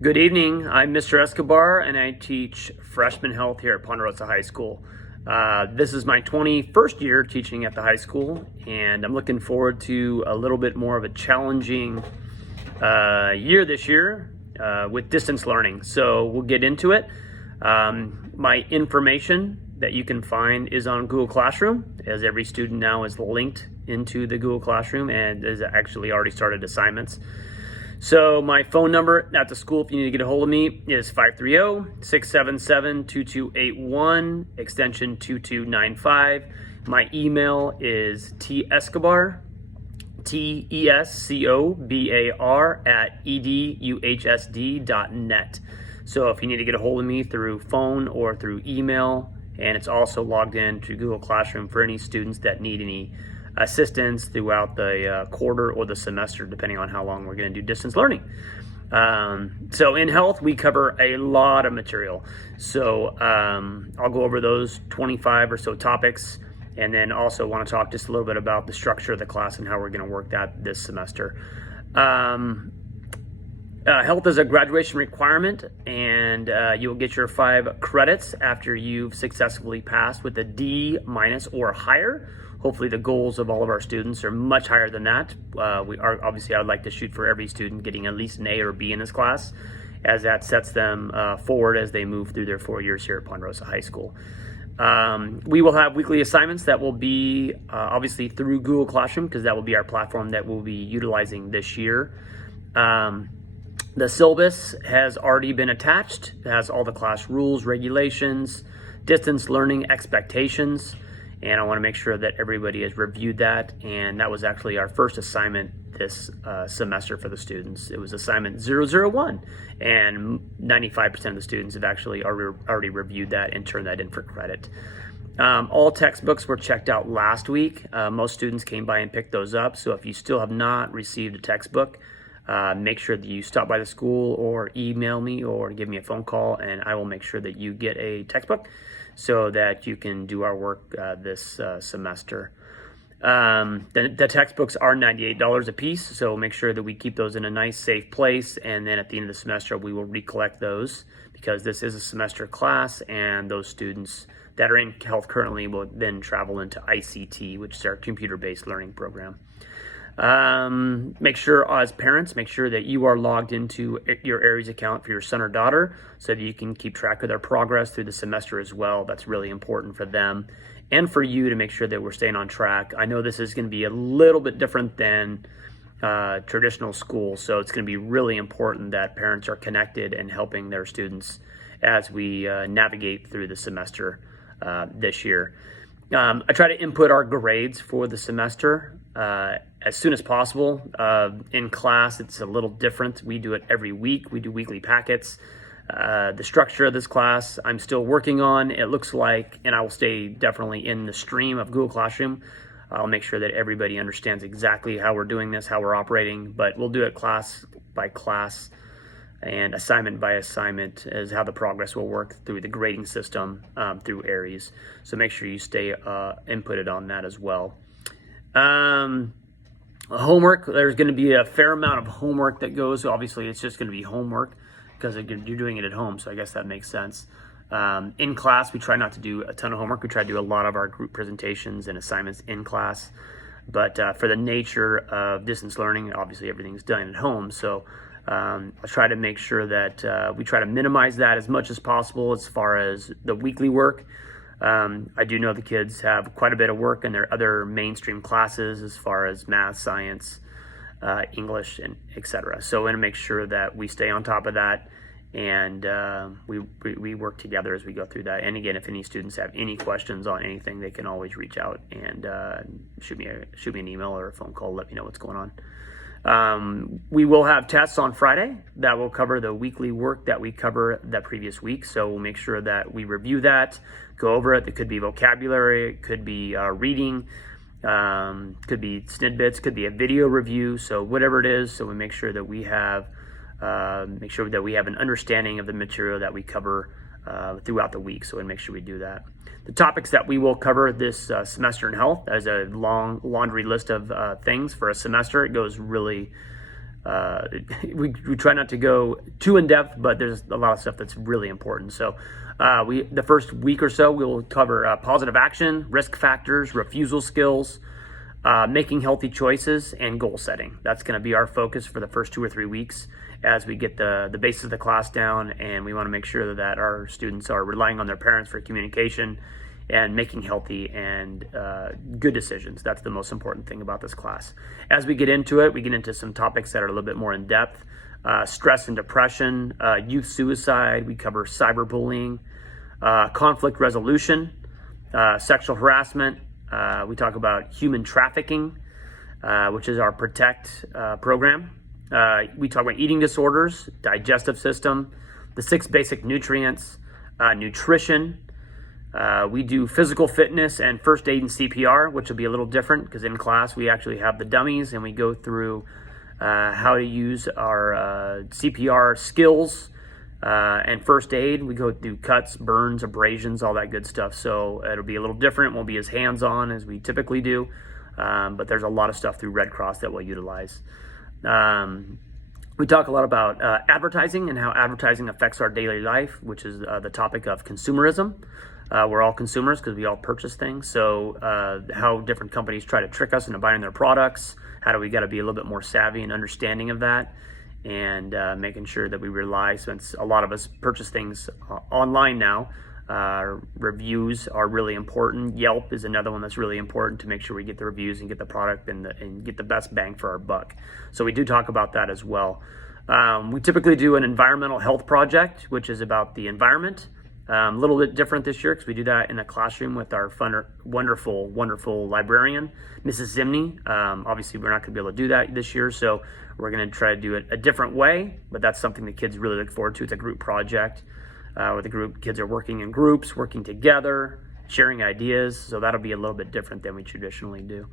Good evening. I'm Mr. Escobar, and I teach freshman health here at Ponderosa High School. This is my 21st year teaching at the high school, and I'm looking forward to a little bit more of a challenging year this year with distance learning. So we'll get into it. My information that you can find is on Google Classroom, as every student now is linked into the Google Classroom and has actually already started assignments. So my phone number at the school, if you need to get a hold of me, is 530-677-2281, extension 2295. My email is tescobar, tescobar @eduhsd.net. So if you need to get a hold of me through phone or through email, and it's also logged in to Google Classroom for any students that need any assistance throughout the quarter or the semester, depending on how long we're going to do distance learning. So in health, we cover a lot of material. So I'll go over those 25 or so topics, and then also want to talk just a little bit about the structure of the class and how we're going to work that this semester. Health is a graduation requirement, and you'll get your 5 credits after you've successfully passed with a D- or higher. Hopefully the goals of all of our students are much higher than that. Obviously, I'd like to shoot for every student getting at least an A or B in this class, as that sets them forward as they move through their 4 years here at Ponderosa High School. We will have weekly assignments that will be obviously through Google Classroom, because that will be our platform that we'll be utilizing this year. The syllabus has already been attached. It has all the class rules, regulations, distance learning expectations, and I want to make sure that everybody has reviewed that. And that was actually our first assignment this semester for the students. It was assignment 001, and 95% of the students have actually already reviewed that and turned that in for credit. All textbooks were checked out last week. Most students came by and picked those up. So if you still have not received a textbook, make sure that you stop by the school or email me or give me a phone call, and I will make sure that you get a textbook so that you can do our work this semester. The textbooks are $98 a piece, so make sure that we keep those in a nice, safe place, and then at the end of the semester, we will recollect those, because this is a semester class, and those students that are in health currently will then travel into ICT, which is our computer-based learning program. Make sure, as parents, make sure that you are logged into your Aries account for your son or daughter, so that you can keep track of their progress through the semester as well. That's really important for them and for you to make sure that we're staying on track. I know this is going to be a little bit different than traditional school, so it's going to be really important that parents are connected and helping their students as we navigate through the semester this year. I try to input our grades for the semester as soon as possible. In class, it's a little different. We do it every week. We do weekly packets. The structure of this class, I'm still working on. It looks like, and I will stay definitely in the stream of Google Classroom. I'll make sure that everybody understands exactly how we're doing this, how we're operating, but we'll do it class by class and assignment by assignment is how the progress will work through the grading system through Aries. So make sure you stay inputted on that as well. Homework, there's going to be a fair amount of homework that goes. Obviously, it's just going to be homework because you're doing it at home, so I guess that makes sense. In class, we try not to do a ton of homework. We try to do a lot of our group presentations and assignments in class. But for the nature of distance learning, obviously everything's done at home. So I try to make sure that we try to minimize that as much as possible as far as the weekly work. I do know the kids have quite a bit of work in their other mainstream classes as far as math, science, English, and etc. So I want to make sure that we stay on top of that, and we work together as we go through that. And again, if any students have any questions on anything, they can always reach out and shoot me an email or a phone call, let me know what's going on. We will have tests on Friday that will cover the weekly work that we cover that previous week. So we'll make sure that we review that, go over it. It could be vocabulary, it could be reading, could be snippets, could be a video review. So whatever it is, so we make sure that we have an understanding of the material that we cover throughout the week. So we make sure we do that. The topics that we will cover this semester in health, as a long laundry list of things for a semester. It goes really we try not to go too in depth, but there's a lot of stuff that's really important. So the first week or so, we will cover positive action, risk factors, refusal skills, making healthy choices, and goal setting. That's going to be our focus for the first 2 or 3 weeks as we get the basis of the class down, and we want to make sure that our students are relying on their parents for communication and making healthy and good decisions. That's the most important thing about this class. As we get into it, we get into some topics that are a little bit more in depth. Stress and depression, youth suicide, we cover cyberbullying, conflict resolution, sexual harassment. We talk about human trafficking, which is our PROTECT program. We talk about eating disorders, digestive system, the 6 basic nutrients, nutrition. We do physical fitness and first aid and CPR, which will be a little different because in class we actually have the dummies and we go through how to use our CPR skills and first aid. We go through cuts, burns, abrasions, all that good stuff. So it'll be a little different. Won't be as hands-on as we typically do, but there's a lot of stuff through Red Cross that we'll utilize. We talk a lot about advertising and how advertising affects our daily life, which is the topic of consumerism. We're all consumers because we all purchase things. So how different companies try to trick us into buying their products. How do we got to be a little bit more savvy and understanding of that, and making sure that we rely, since a lot of us purchase things online now. Reviews are really important. Yelp is another one that's really important to make sure we get the reviews and get the product and get the best bang for our buck. So we do talk about that as well. We typically do an environmental health project, which is about the environment. A little bit different this year because we do that in the classroom with our wonderful librarian, Mrs. Zimney. Obviously, we're not going to be able to do that this year, so we're going to try to do it a different way, but that's something the kids really look forward to. It's a group project where the kids are working in groups, working together, sharing ideas, so that'll be a little bit different than we traditionally do.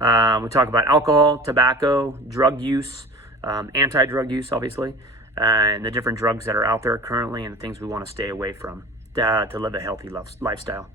We talk about alcohol, tobacco, drug use, anti-drug use, obviously, and the different drugs that are out there currently and the things we want to stay away from to live a healthy lifestyle.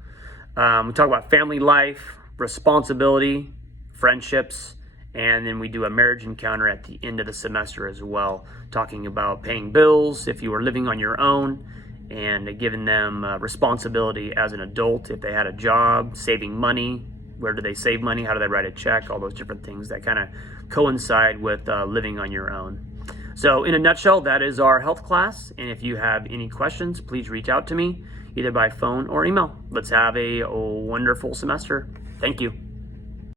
We talk about family life, responsibility, friendships, and then we do a marriage encounter at the end of the semester as well, talking about paying bills if you were living on your own, and giving them responsibility as an adult if they had a job, saving money, where do they save money, how do they write a check, all those different things that kind of coincide with living on your own. So in a nutshell, that is our health class, and if you have any questions, please reach out to me either by phone or email. Let's have a wonderful semester. Thank you.